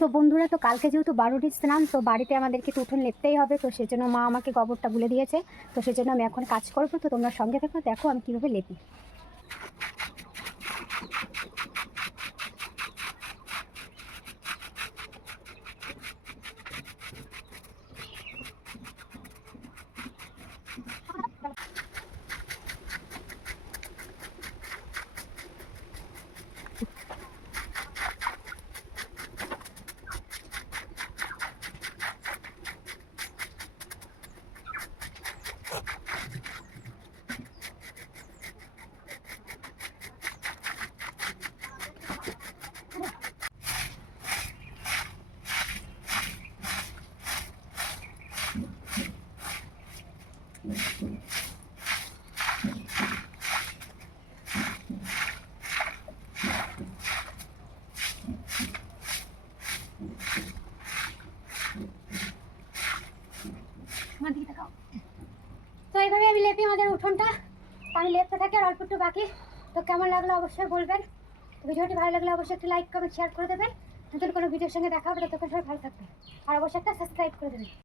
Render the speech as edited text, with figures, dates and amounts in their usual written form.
তো বন্ধুরা, তো কালকে যেহেতু 12টি স্নান, তো বাড়িতে আমাদেরকে তো উঠোন লেপতেই হবে। তো সেজন্য মা আমাকে গোবরটা গুলে দিয়েছে। তো সেজন্য আমি এখন কাজ করবো। তো তোমরা সঙ্গে থাকো, দেখো আমি কীভাবে লেপি। তো এইভাবে আমি লেপি আমাদের উঠোনটা। আমি লেপতে থাকি আর অল্প একটু বাকি। তো কেমন লাগলো অবশ্যই বলবেন। ভিডিওটি ভালো লাগলে অবশ্যই একটু লাইক কমেন্ট শেয়ার করে দেবেন। নতুন কোনো ভিডিওর সঙ্গে দেখা হবে, ততক্ষণ সবাই ভালো থাকবে। আর অবশ্যই একটা সাবস্ক্রাইব করে দেবেন।